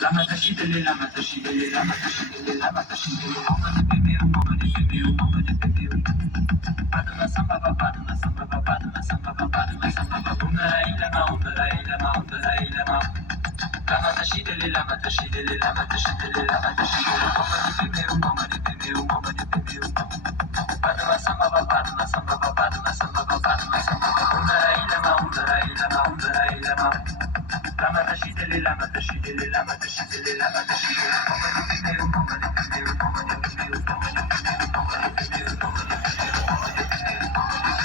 Lama tashidele, lama tashidele, lama tashidele, lama tashidele, mama de bebeu, mama de bebeu, mama de bebeu. Padma samba ba, padma samba ba, padma samba ba, padma samba ba. Undara ilama, undara ilama, undara ilama. Lama tashidele, lama tashidele, lama tashidele, lama tashidele, mama de bebeu, mama de bebeu, mama de bebeu. Padma samba ba, padma samba ba, padma samba ba, padma samba ba. Undara ilama, undara ilama, undara ilama. Lama tashidele, lama tashidele, lama tashidele, lama tashidele, mama de bebeu, mama de bebeu, mama de bebeu, mama de bebeu, mama de bebeu, mama de bebeu, mama de bebeu.